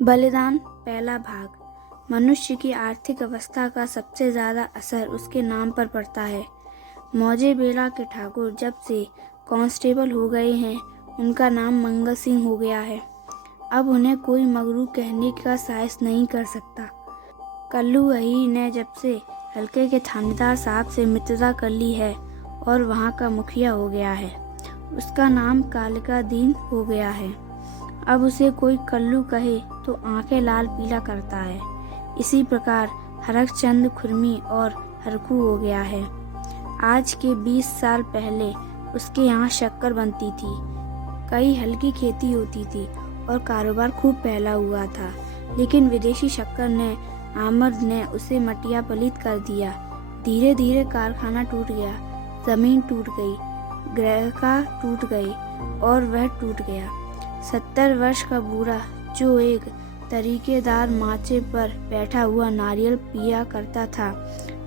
बलिदान पहला भाग। मनुष्य की आर्थिक अवस्था का सबसे ज़्यादा असर उसके नाम पर पड़ता है। मौजे बेला के ठाकुर जब से कांस्टेबल हो गए हैं, उनका नाम मंगल सिंह हो गया है। अब उन्हें कोई मगरू कहने का साहस नहीं कर सकता। कल्लू वही ने जब से हल्के के थानेदार साहब से मित्रता कर ली है और वहाँ का मुखिया हो गया है, उसका नाम कालिका दीन हो गया है। अब उसे कोई कल्लू कहे तो आंखें लाल पीला करता है। इसी प्रकार हरकचंद खुरमी और हरकू हो गया है। आज के 20 साल पहले उसके यहाँ शक्कर बनती थी, कई हल्की खेती होती थी और कारोबार खूब फैला हुआ था। लेकिन विदेशी शक्कर ने आमद ने उसे मटिया पलीत कर दिया। धीरे धीरे कारखाना टूट गया, जमीन टूट गई, ग्राहका टूट गई और वह टूट गया। 70 वर्ष का बूढ़ा जो एक तरीकेदार माचे पर बैठा हुआ नारियल पिया करता था,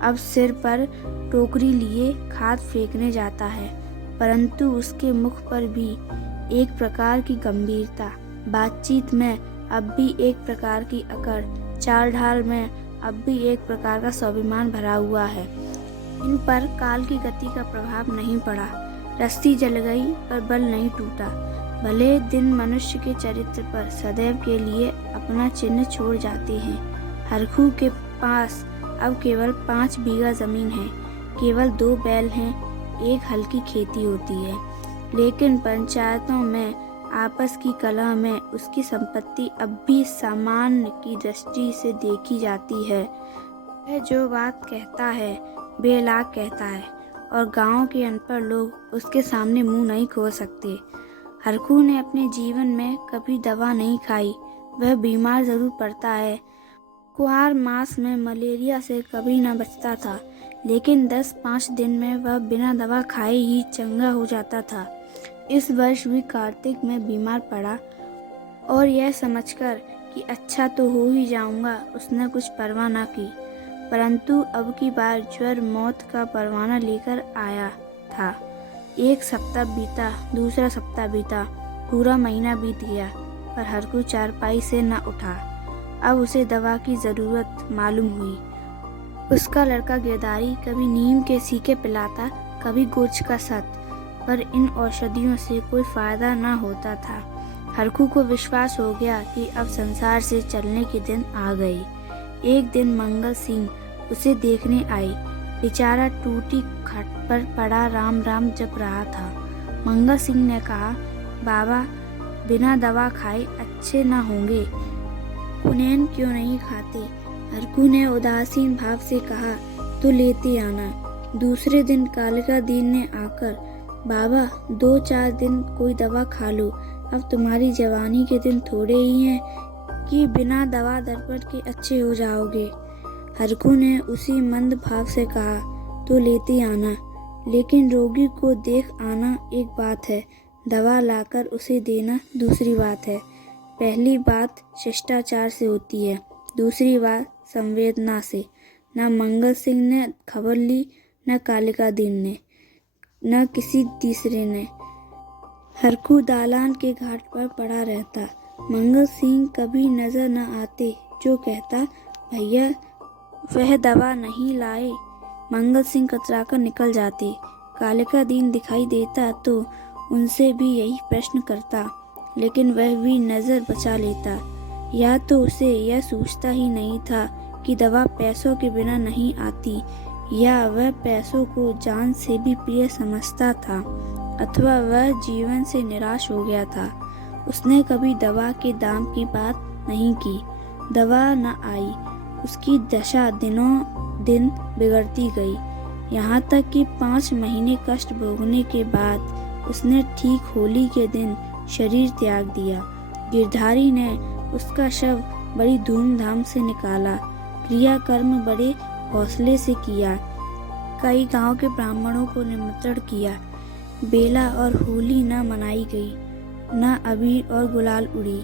अब सिर पर टोकरी लिए खाद फेंकने जाता है। परंतु उसके मुख पर भी एक प्रकार की गंभीरता, बातचीत में अब भी एक प्रकार की अकड़, चाल ढाल में अब भी एक प्रकार का स्वाभिमान भरा हुआ है। इन पर काल की गति का प्रभाव नहीं पड़ा। रस्सी जल गई पर बल नहीं टूटा। भले दिन मनुष्य के चरित्र पर सदैव के लिए अपना चिन्ह छोड़ जाते हैं। हरखू के पास अब केवल 5 बीघा जमीन है, केवल 2 बैल हैं, एक हल्की खेती होती है। लेकिन पंचायतों में आपस की कलह में उसकी संपत्ति अब भी सामान्य की दृष्टि से देखी जाती है। वह जो बात कहता है बेलाग कहता है और गांव के अनपढ़ लोग उसके सामने मुंह नहीं खोल सकते। हरकू ने अपने जीवन में कभी दवा नहीं खाई। वह बीमार जरूर पड़ता है। कुआर मास में मलेरिया से कभी न बचता था, लेकिन 10-5 दिन में वह बिना दवा खाए ही चंगा हो जाता था। इस वर्ष भी कार्तिक में बीमार पड़ा और यह समझकर कि अच्छा तो हो ही जाऊंगा, उसने कुछ परवाह न की। परंतु अब की बार ज्वर मौत का परवाना लेकर आया था। एक सप्ताह बीता, दूसरा सप्ताह बीता, पूरा महीना बीत गया, पर हरकू चारपाई से न उठा। अब उसे दवा की जरूरत मालूम हुई। उसका लड़का गिरधारी कभी नीम के सीके पिलाता, कभी गुर्ज का सत, पर इन औषधियों से कोई फायदा न होता था। हरकू को विश्वास हो गया कि अब संसार से चलने के दिन आ गई। एक दिन मंगल सिंह उसे देखने आई। बेचारा टूटी खाट पर पड़ा राम राम जप रहा था। मंगल सिंह ने कहा, बाबा बिना दवा खाए अच्छे न होंगे, पुनैन क्यों नहीं खाते? हरकू ने उदासीन भाव से कहा, तो लेते आना। दूसरे दिन कालिका दीन ने आकर, बाबा 2-4 दिन कोई दवा खा लो, अब तुम्हारी जवानी के दिन थोड़े ही हैं कि बिना दवा दरपट के अच्छे हो जाओगे। हरकू ने उसी मंद भाव से कहा, तो लेते आना। लेकिन रोगी को देख आना एक बात है, दवा लाकर उसे देना दूसरी बात है। पहली बात शिष्टाचार से होती है, दूसरी बात संवेदना से। न मंगल सिंह ने खबर ली, न कालिका दीन ने, न किसी तीसरे ने। हरकू दालान के घाट पर पड़ा रहता। मंगल सिंह कभी नजर न आते, जो कहता, भैया वह दवा नहीं लाए। मंगल सिंह कतराकर निकल जाते। कालिका दीन दिखाई देता तो उनसे भी यही प्रश्न करता, लेकिन वह भी नजर बचा लेता। या तो उसे यह सोचता ही नहीं था कि दवा पैसों के बिना नहीं आती, या वह पैसों को जान से भी प्रिय समझता था, अथवा वह जीवन से निराश हो गया था। उसने कभी दवा के दाम की बात नहीं की। दवा न आई, उसकी दशा दिनों दिन बिगड़ती गई। यहाँ तक कि 5 महीने कष्ट भोगने के बाद उसने ठीक होली के दिन शरीर त्याग दिया। गिरधारी ने उसका शव बड़ी धूमधाम से निकाला। क्रियाकर्म बड़े हौसले से किया। कई गांव के ब्राह्मणों को निमंत्रण किया। बेला और होली न मनाई गई, न अबीर और गुलाल उड़ी,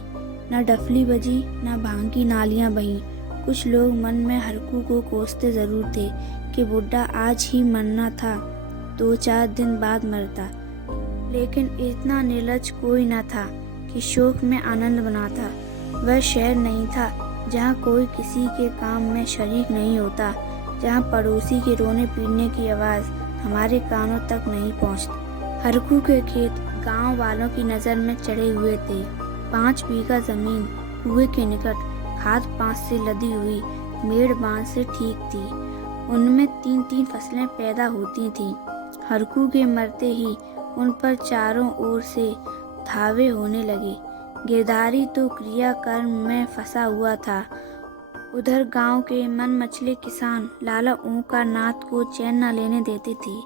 न डफली बजी, न भांग की नालियां बहीं। कुछ लोग मन में हरकू को कोसते जरूर थे कि बुड्ढा आज ही मरना था, 2-4 दिन बाद मरता। लेकिन इतना निर्लज्ज कोई न था कि शोक में आनंद बनाता। वह शहर नहीं था जहाँ कोई किसी के काम में शरीक नहीं होता, जहाँ पड़ोसी के रोने पीटने की आवाज़ हमारे कानों तक नहीं पहुँचती। हरकू के खेत गांव वालों की नज़र में चढ़े हुए थे। 5 बीघा ज़मीन कुएं के निकट खाद पांच से लदी हुई मेड़ बांध से ठीक थी। उनमें 3-3 फसलें पैदा होती थीं। हरकू के मरते ही उन पर चारों ओर से धावे होने लगे। गिरधारी तो क्रियाकर्म में फंसा हुआ था। उधर गांव के मन मचले किसान लाला ओंकार नाथ को चैन न लेने देते थे।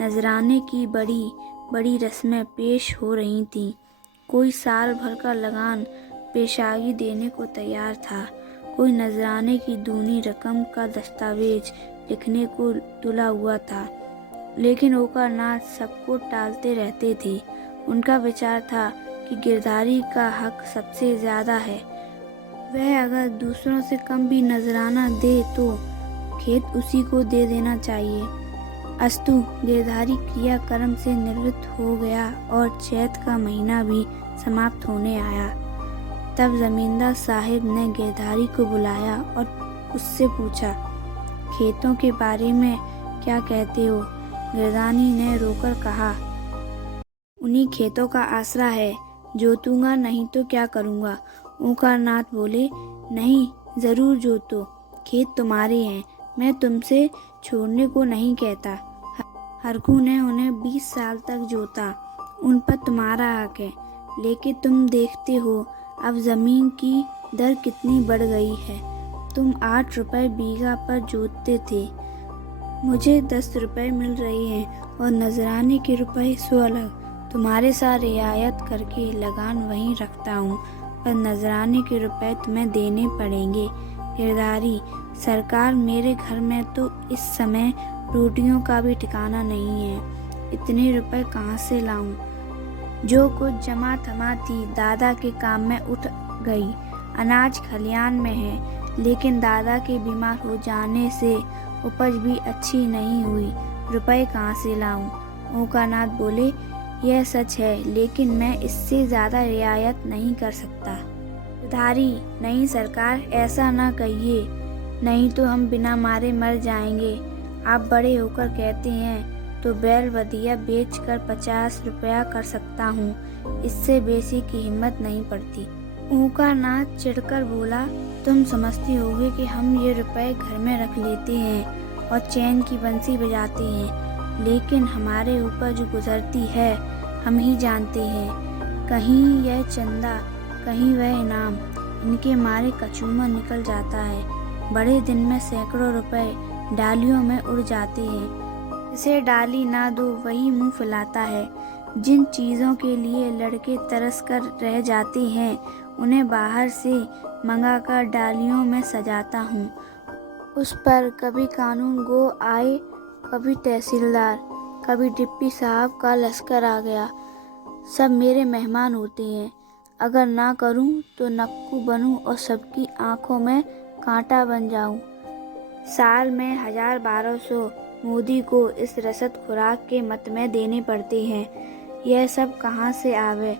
नजराने की बड़ी बड़ी रस्में पेश हो रही थीं। कोई साल भर का लगान पेशागी देने को तैयार था, कोई नजराने की दूनी रकम का दस्तावेज लिखने को तुला हुआ था। लेकिन ओंकार नाथ सबको टालते रहते थे। उनका विचार था कि गिरधारी का हक सबसे ज़्यादा है। वह अगर दूसरों से कम भी नजराना दे तो खेत उसी को दे देना चाहिए। अस्तु गिरधारी क्रियाकर्म से निवृत्त हो गया और चैत का महीना भी समाप्त होने आया। तब जमींदार साहिब ने गिरधारी को बुलाया और उससे पूछा, खेतों के बारे में क्या कहते हो? गिरधारी ने रोकर कहा, उन्हीं खेतों का आसरा है, जोतूंगा नहीं तो क्या करूँगा। ओंकार नाथ बोले, नहीं, ज़रूर जोतो, खेत तुम्हारे हैं, मैं तुमसे छोड़ने को नहीं कहता। हरकू ने उन्हें 20 साल तक जोता, उन पर तुम्हारा हक है। लेकिन तुम देखते हो अब ज़मीन की दर कितनी बढ़ गई है। तुम 8 रुपए बीघा पर जोतते थे, मुझे 10 रुपए मिल रहे हैं और नजराने के रुपए सो अलग। तुम्हारे साथ रियायत करके लगान वहीं रखता हूँ, पर नजराने के रुपए तुम्हें देने पड़ेंगे। गिरधारी, सरकार, मेरे घर में तो इस समय रोटियों का भी ठिकाना नहीं है, इतने रुपए कहाँ से लाऊं? जो कुछ जमा थमा थी दादा के काम में उठ गई। अनाज खलियान में है, लेकिन दादा के बीमार हो जाने से उपज भी अच्छी नहीं हुई, रुपए कहाँ से लाऊं? ओंकार नाथ बोले, यह सच है, लेकिन मैं इससे ज़्यादा रियायत नहीं कर सकता। गिरधारी, नहीं सरकार, ऐसा ना कहिए, नहीं तो हम बिना मारे मर जाएंगे। आप बड़े होकर कहते हैं तो बैल बधिया बेचकर 50 रुपया कर सकता हूँ, इससे बेसी की हिम्मत नहीं पड़ती। ओंकार नाथ चिढ़कर बोला, तुम समझते होगे कि हम ये रुपए घर में रख लेते हैं और चैन की बंसी बजाते हैं, लेकिन हमारे ऊपर जो गुजरती है हम ही जानते हैं। कहीं यह चंदा, कहीं वह इनाम, इनके मारे कचूमर निकल जाता है। बड़े दिन में सैकड़ों रुपए डालियों में उड़ जाते हैं। इसे डाली ना दो वही मुंह फुलाता है। जिन चीज़ों के लिए लड़के तरस कर रह जाते हैं उन्हें बाहर से मंगाकर डालियों में सजाता हूँ। उस पर कभी कानून गो आए, कभी तहसीलदार, कभी डिप्टी साहब का लश्कर आ गया। सब मेरे मेहमान होते हैं। अगर ना करूँ तो नक्कू बनूँ और सबकी आंखों में कांटा बन जाऊँ। साल में 1000-1200 मोदी को इस रसद खुराक के मत में देने पड़ते हैं। यह सब कहाँ से आवे?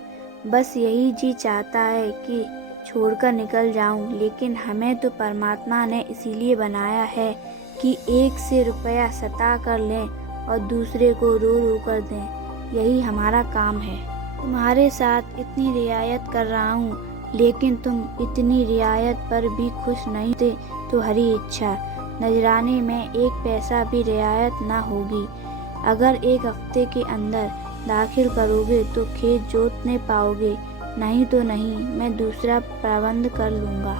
बस यही जी चाहता है कि छोड़कर निकल जाऊं, लेकिन हमें तो परमात्मा ने इसीलिए बनाया है कि एक से रुपया सता कर लें और दूसरे को रो रो कर दें। यही हमारा काम है। तुम्हारे साथ इतनी रियायत कर रहा हूँ, लेकिन तुम इतनी रियायत पर भी खुश नहीं थे, तो हरी इच्छा। नजराने में 1 पैसा भी रियायत ना होगी। अगर 1 हफ्ते के अंदर दाखिल करोगे तो खेत जोतने पाओगे, नहीं तो नहीं, मैं दूसरा प्रबंध कर लूँगा।